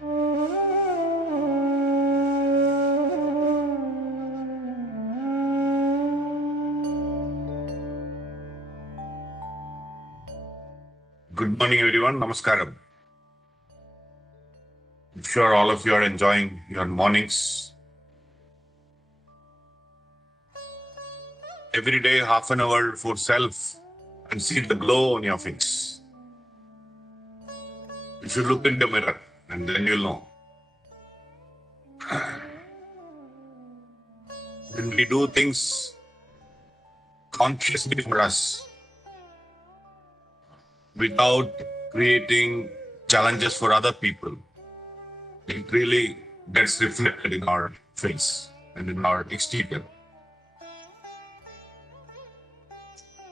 Good morning, everyone. Namaskaram. I'm sure all of you are enjoying your mornings. Every day, half an hour for self and see the glow on your face. You should look in the mirror and then you'll know. When we do things consciously for us, without creating challenges for other people, it really gets reflected in our face and in our exterior.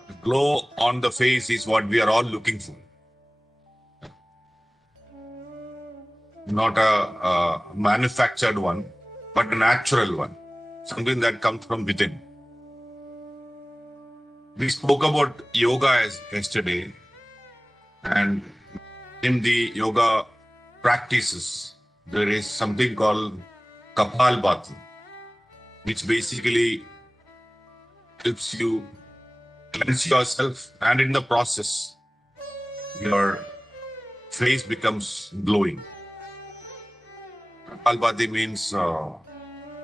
The glow on the face is what we are all looking for. Not a manufactured one, but a natural one, something that comes from within. We spoke about yoga yesterday, and in the yoga practices, there is something called Kapalbhati, which basically helps you cleanse yourself, and in the process, your face becomes glowing. Kapalbhati means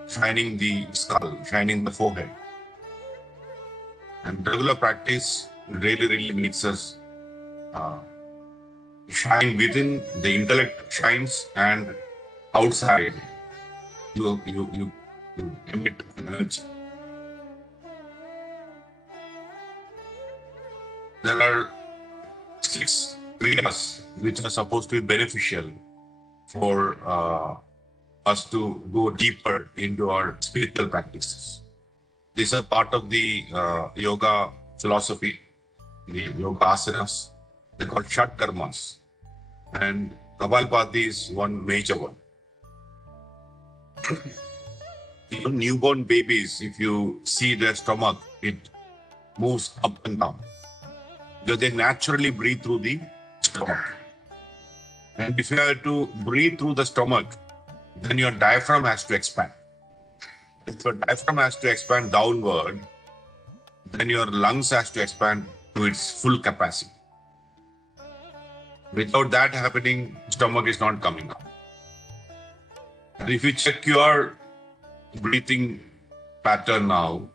shining the skull, shining the forehead. And regular practice really makes us shine within, the intellect shines, and outside you emit energy. There are 6 kriyas which are supposed to be beneficial for us to go deeper into our spiritual practices. These are part of the yoga philosophy, the yoga asanas. They're called Shat Karmas. And Kapalbhati is one major one. Even newborn babies, if you see their stomach, it moves up and down, because they naturally breathe through the stomach. And if you have to breathe through the stomach, then your diaphragm has to expand. If your diaphragm has to expand downward, then your lungs has to expand to its full capacity. Without that happening, stomach is not coming up. And if you check your breathing pattern now,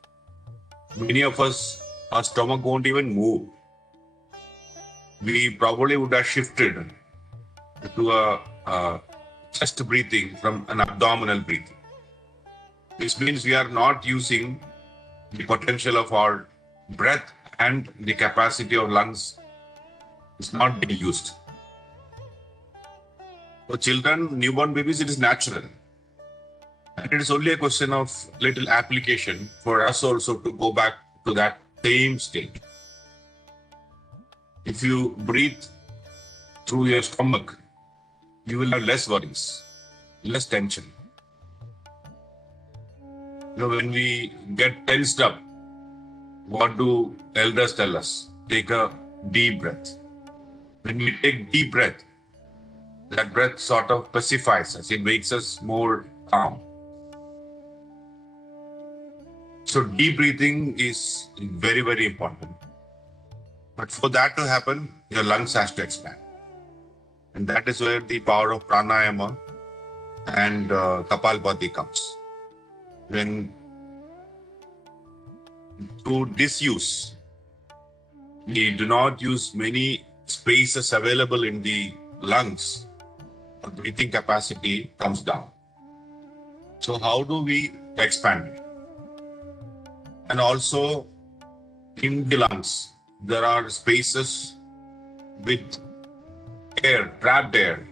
many of us, our stomach won't even move. We probably would have shifted to a chest breathing from an abdominal breathing. This means we are not using the potential of our breath, and the capacity of lungs is not being used. For children, newborn babies, it is natural. And it is only a question of little application for us also to go back to that same state. If you breathe through your stomach, you will have less worries, less tension. When we get tensed up, what do elders tell us? Take a deep breath. When we take deep breath, that breath sort of pacifies us. It makes us more calm. So deep breathing is very important. But for that to happen, your lungs has to expand. And that is where the power of pranayama and Kapalbhati comes. When through disuse, we do not use many spaces available in the lungs, our breathing capacity comes down. So how do we expand it? And also in the lungs, there are spaces with air, trapped air,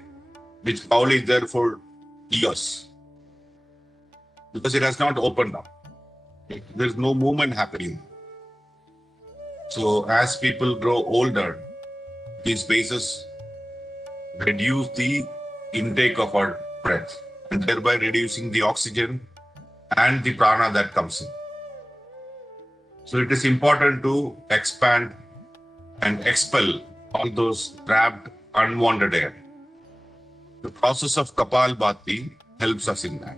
which probably is there for years, because it has not opened up. There's no movement happening. So as people grow older, these spaces reduce the intake of our breath, and thereby reducing the oxygen and the prana that comes in. So it is important to expand and expel all those trapped, unwanted air. The process of Kapalbhati helps us in that.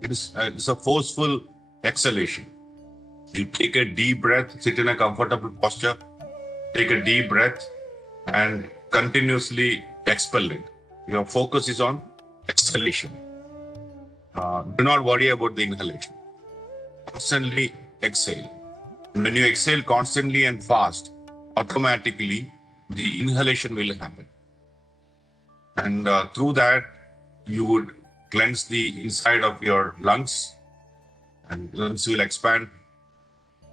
It's a forceful exhalation. You take a deep breath, sit in a comfortable posture, take a deep breath, and continuously expel it. Your focus is on exhalation. Do not worry about the inhalation. Constantly exhale. When you exhale constantly and fast, automatically the inhalation will happen. And through that, you would cleanse the inside of your lungs, and lungs will expand.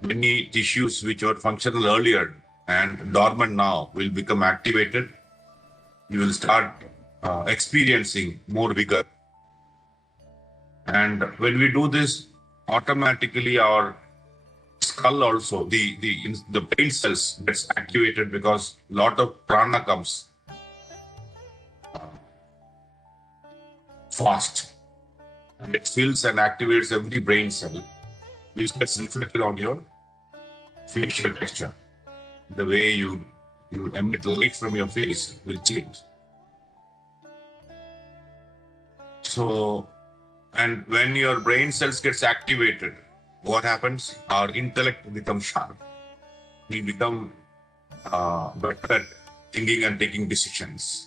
Many tissues which were functional earlier and dormant now will become activated. You will start experiencing more vigor. And when we do this, automatically our skull also, the brain cells gets activated because a lot of prana comes fast. And it fills and activates every brain cell, which gets reflected on your facial texture. The way you emit light from your face will change. So, and when your brain cells gets activated, what happens? Our intellect becomes sharp. We become better at thinking and taking decisions.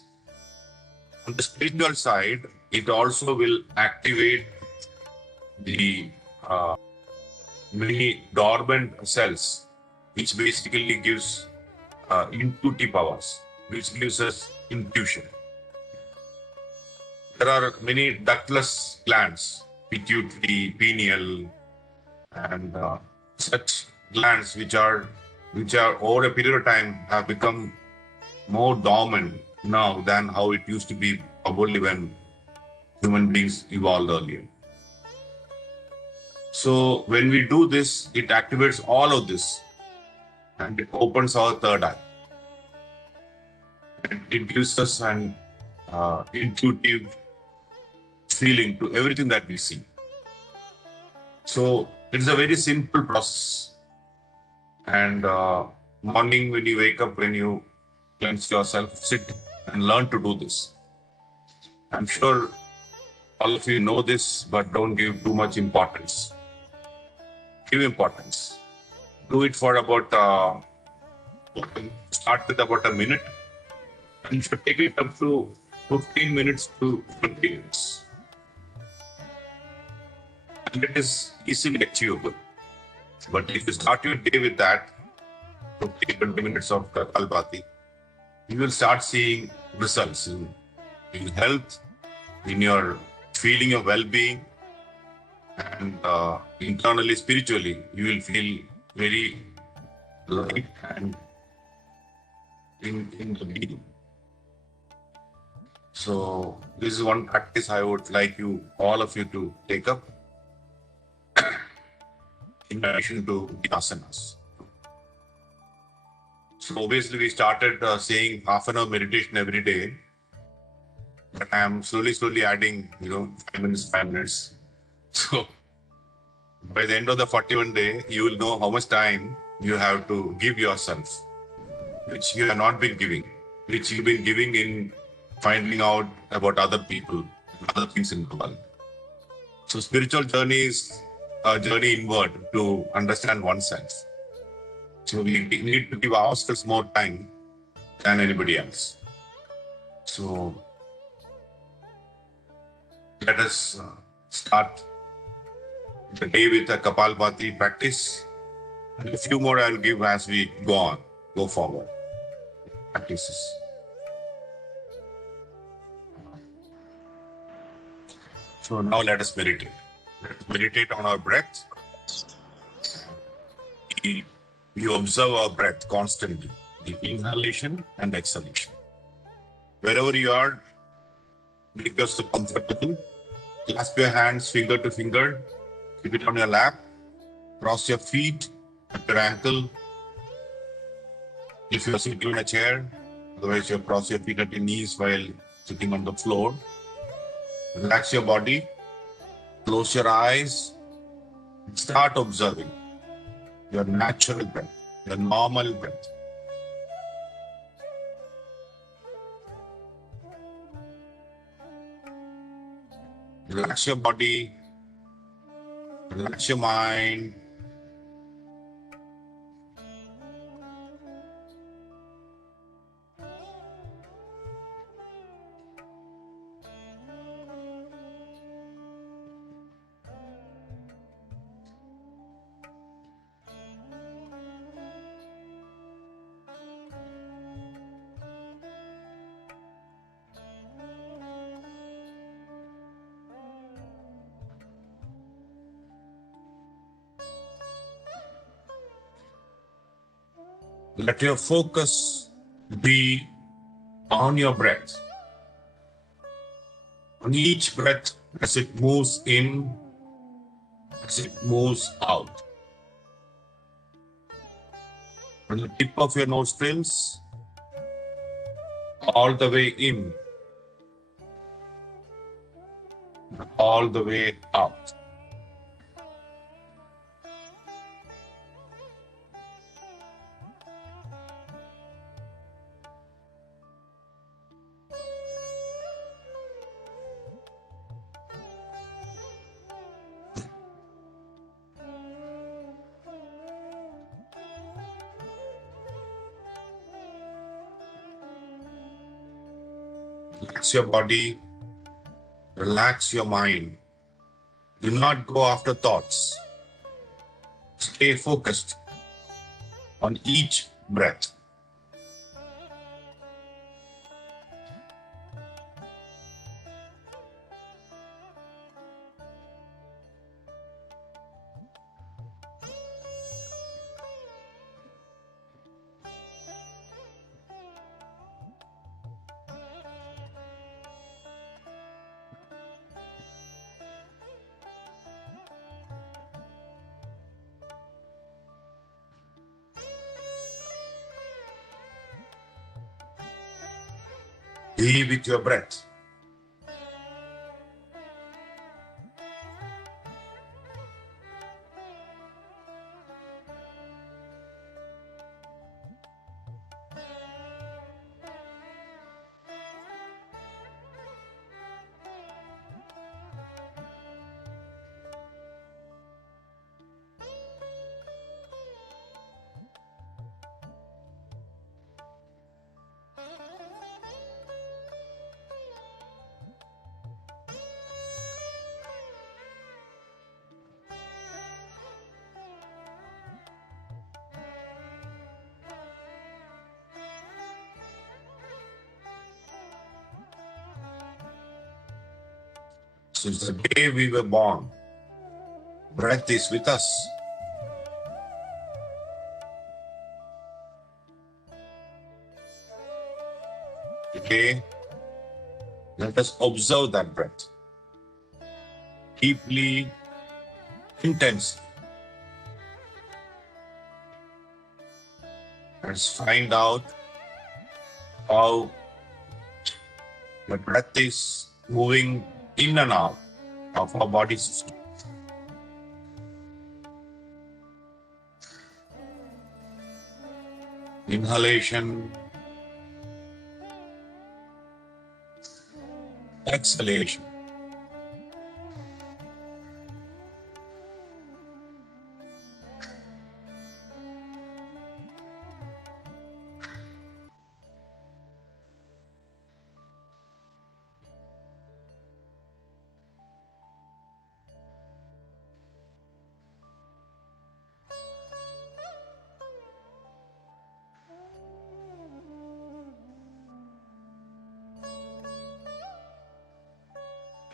On the spiritual side, it also will activate the many dormant cells, which basically gives intuitive powers, which gives us intuition. There are many ductless glands, pituitary, pineal, and such glands which are over a period of time have become more dormant now than how it used to be probably when human beings evolved earlier. So when we do this, it activates all of this and it opens our third eye. And it gives us an intuitive feeling to everything that we see. So it's a very simple process. And morning when you wake up, when you cleanse yourself, sit and learn to do this. I'm sure all of you know this, but don't give too much importance. Give importance. Do it for about, start with about a minute. And you should take it up to 15 minutes to 20 minutes. And it is easily achievable. But if you start your day with that, 20 minutes of Kapalbhati, you will start seeing results in health, in your feeling of well-being, and internally, spiritually, you will feel very light and in the being. So this is one practice I would like all of you to take up in addition to the asanas. So obviously we started saying half an hour meditation every day, but I am slowly adding, 5 minutes, 5 minutes. So by the end of the 41 day, you will know how much time you have to give yourself, which you have not been giving, which you've been giving in finding out about other people, other things in the world. So spiritual journey is a journey inward to understand oneself. So we need to give ourselves more time than anybody else. So let us start the day with a Kapalbhati practice. And a few more I'll give as we go forward. Practices. So now let us meditate. Let's meditate on our breath. We observe our breath constantly, the inhalation and exhalation. Wherever you are, make yourself comfortable. Clasp your hands finger to finger. Keep it on your lap. Cross your feet at your ankle. If you are sitting in a chair, otherwise you cross your feet at your knees while sitting on the floor. Relax your body. Close your eyes. Start observing your natural breath, your normal breath. Relax your body, relax your mind. Let your focus be on your breath. On each breath as it moves in, as it moves out. From the tip of your nostrils, all the way in, all the way out. Relax your body, relax your mind. Do not go after thoughts. Stay focused on each breath. Be with your breath. Since the day we were born, breath is with us. Today, let us observe that breath deeply, intensely. Let's find out how the breath is moving in and out of our body system. Inhalation, exhalation.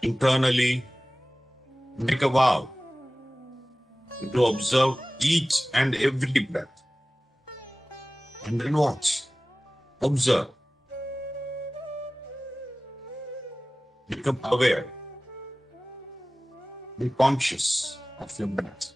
Internally, make a vow to observe each and every breath. And then watch, observe, become aware, be conscious of your breath.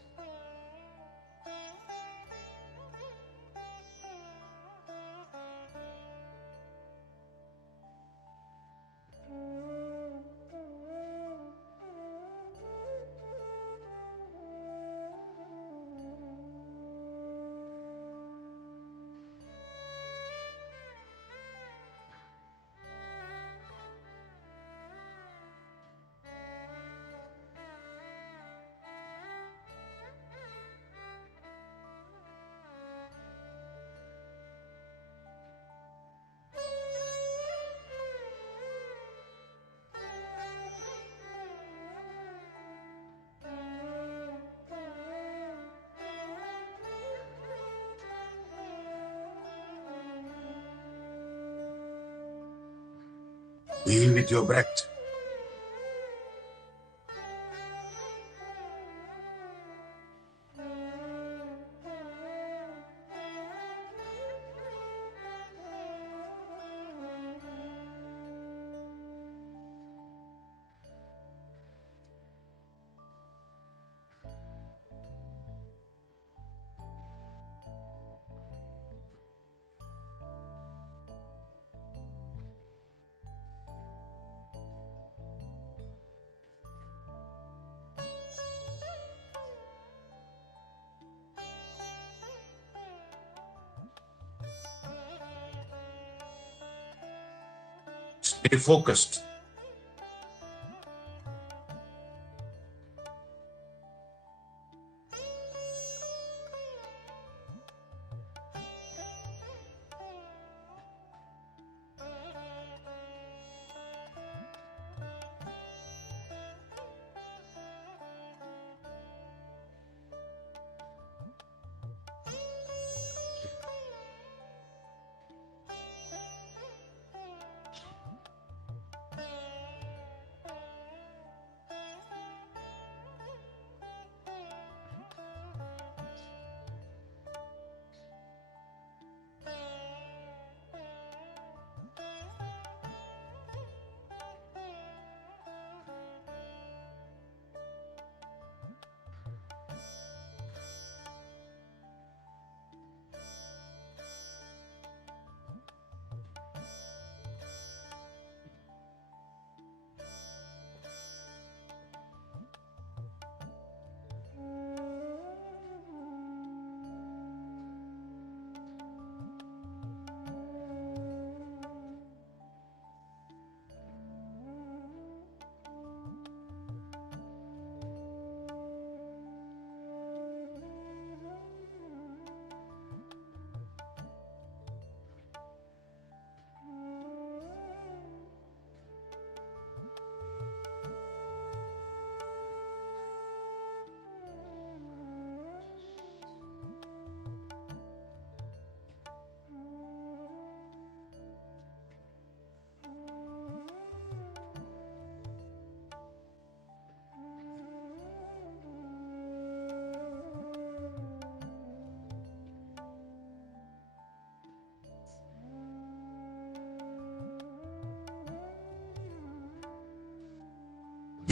Be with your breath. Stay focused.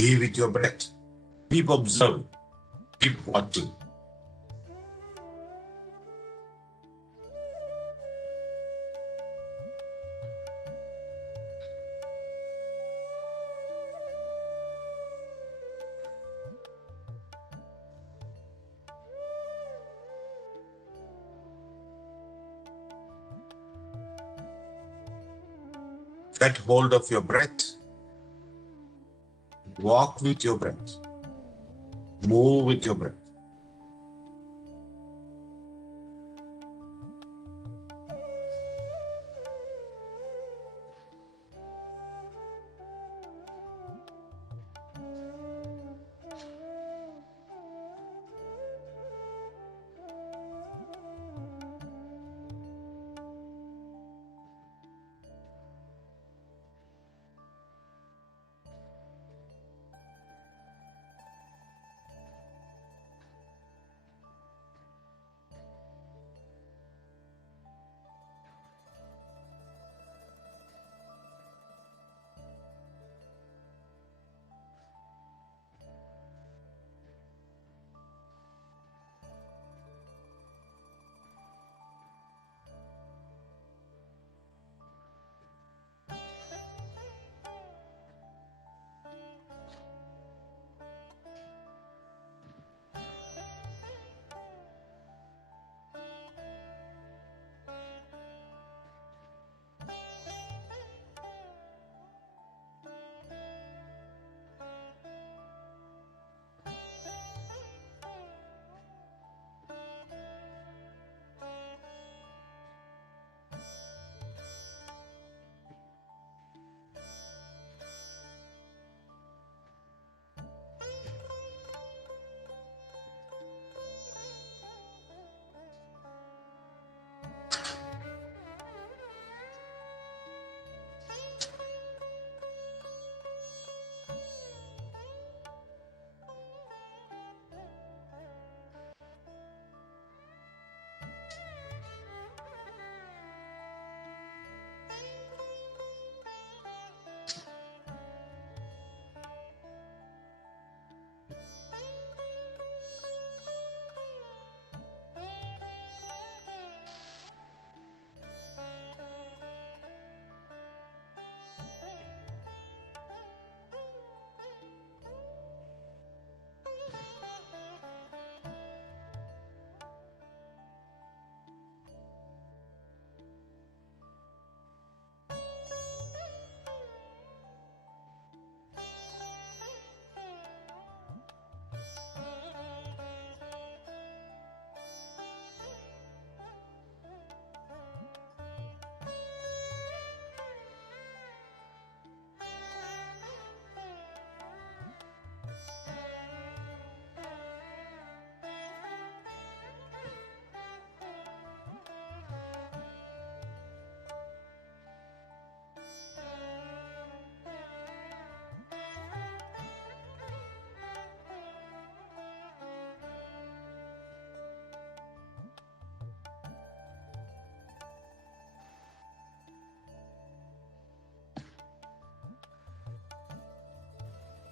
Be with your breath. Keep observing. Keep watching. Get hold of your breath. Walk with your breath. Move with your breath.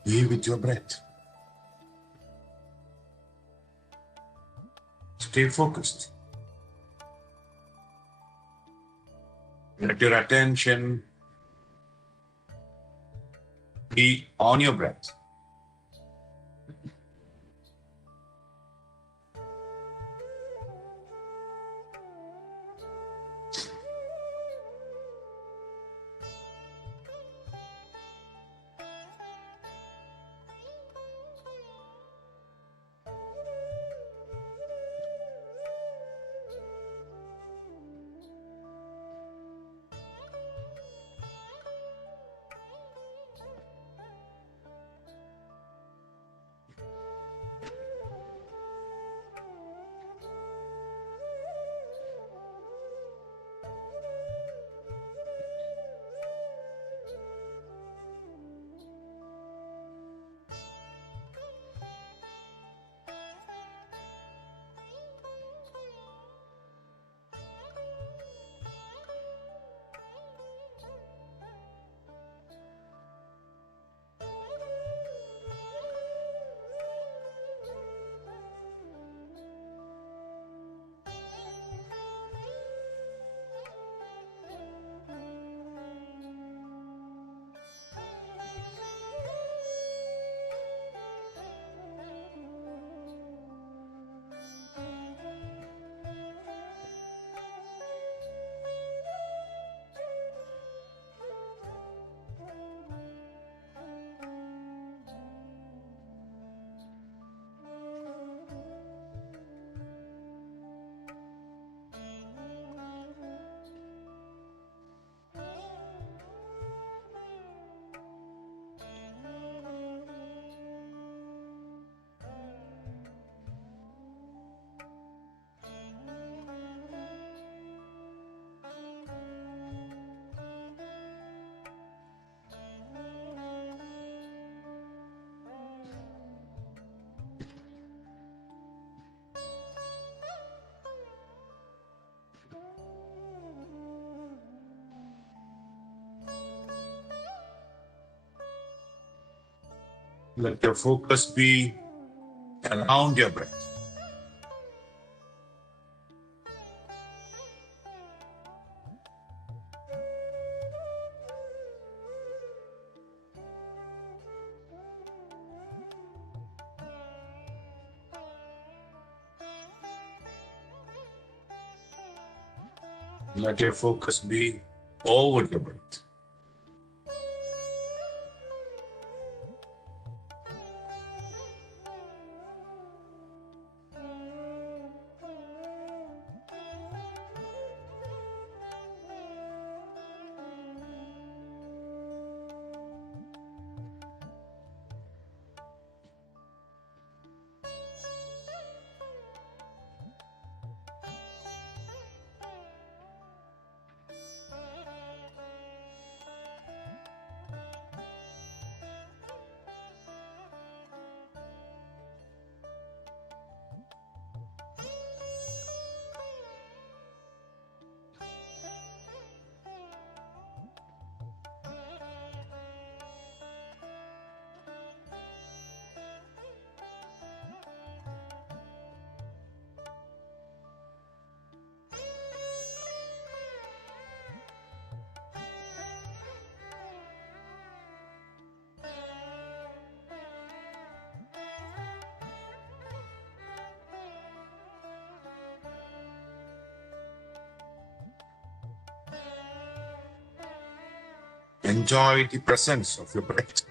Be with your breath. Stay focused. Let your attention be on your breath. Let your focus be around your breath. Let your focus be over the breath. Enjoy the presence of your breath.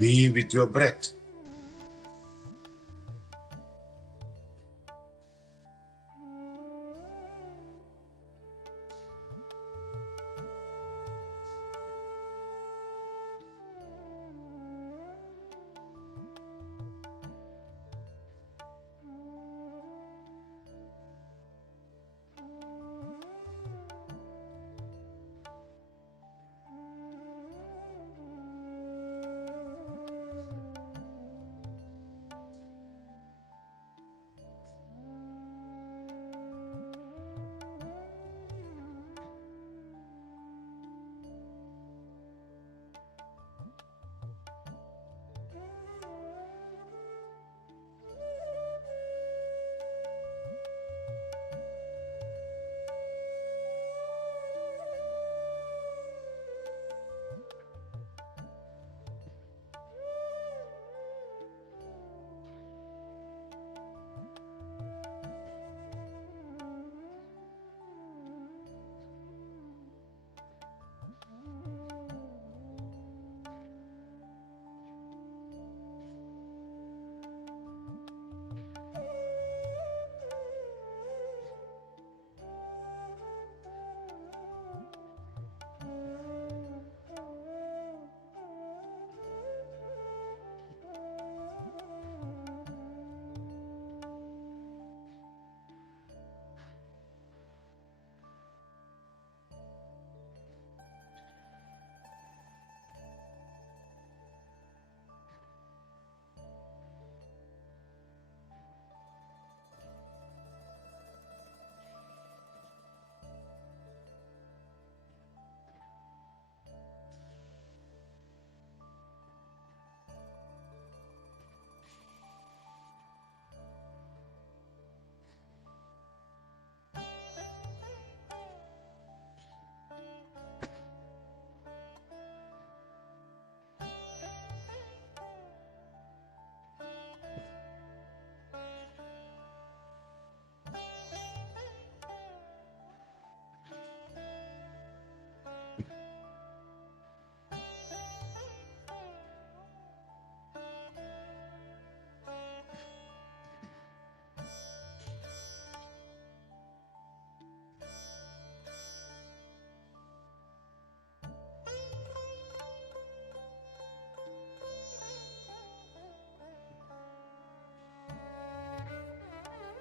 Be with your breath.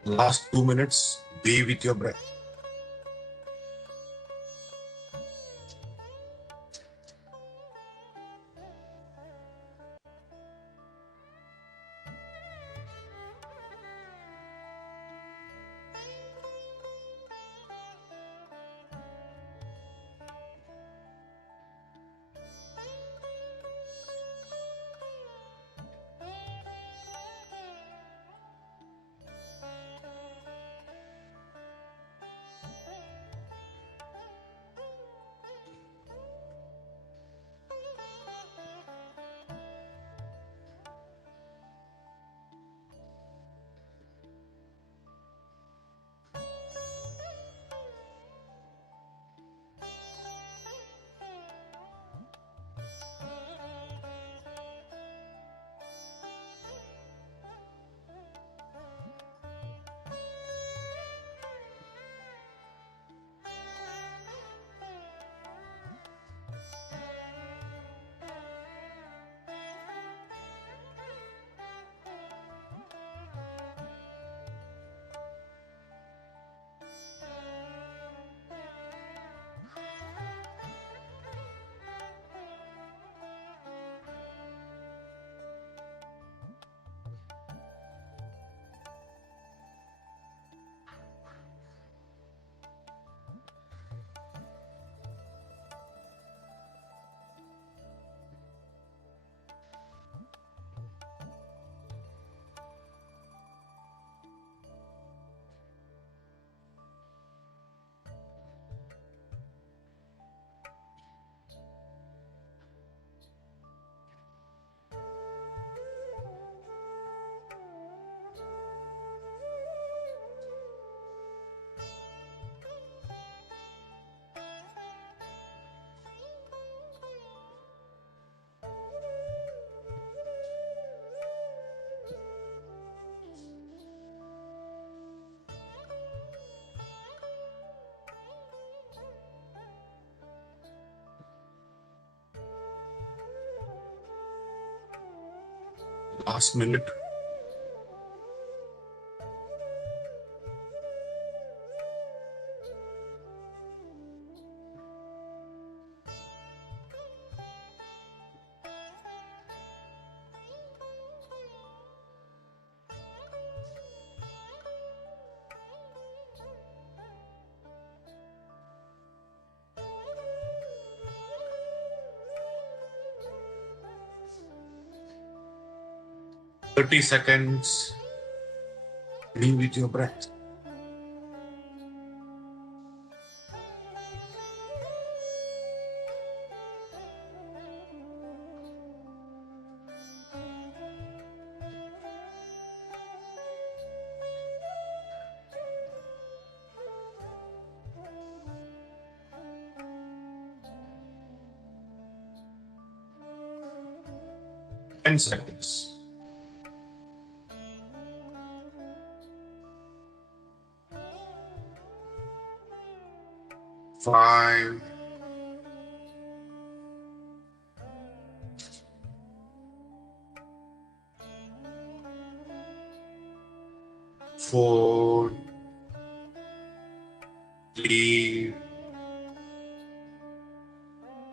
Last 2 minutes, be with your breath. last minute. Thirty seconds. Be with your breath. Ten seconds. Five, four, three,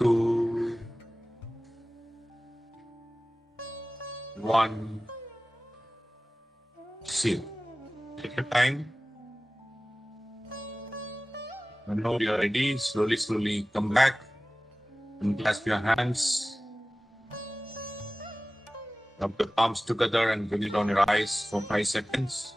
two, one, zero. Take your time. Whenever you're ready, slowly come back and clasp your hands. Rub the palms together and bring it on your eyes for 5 seconds.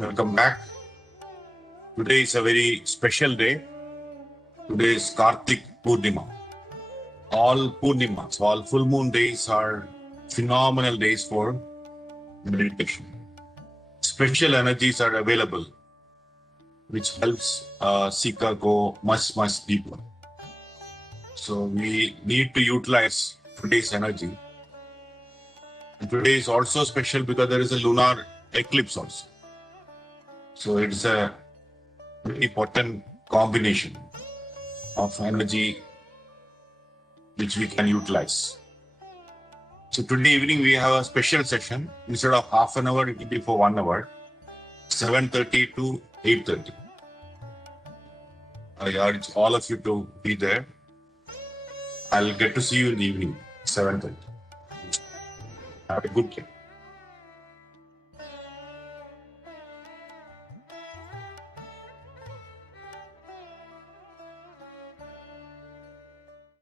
Welcome back. Today is a very special day. Today is Kartik Purnima. All Purnimas, all full moon days are phenomenal days for meditation. Special energies are available, which helps seeker go much deeper. So we need to utilize today's energy. And today is also special because there is a lunar eclipse also. So it's a very potent combination of energy which we can utilize. So today evening we have a special session. Instead of half an hour, it will be for 1 hour, 7:30 to 8:30. I urge all of you to be there. I'll get to see you in the evening, 7:30. Have a good day.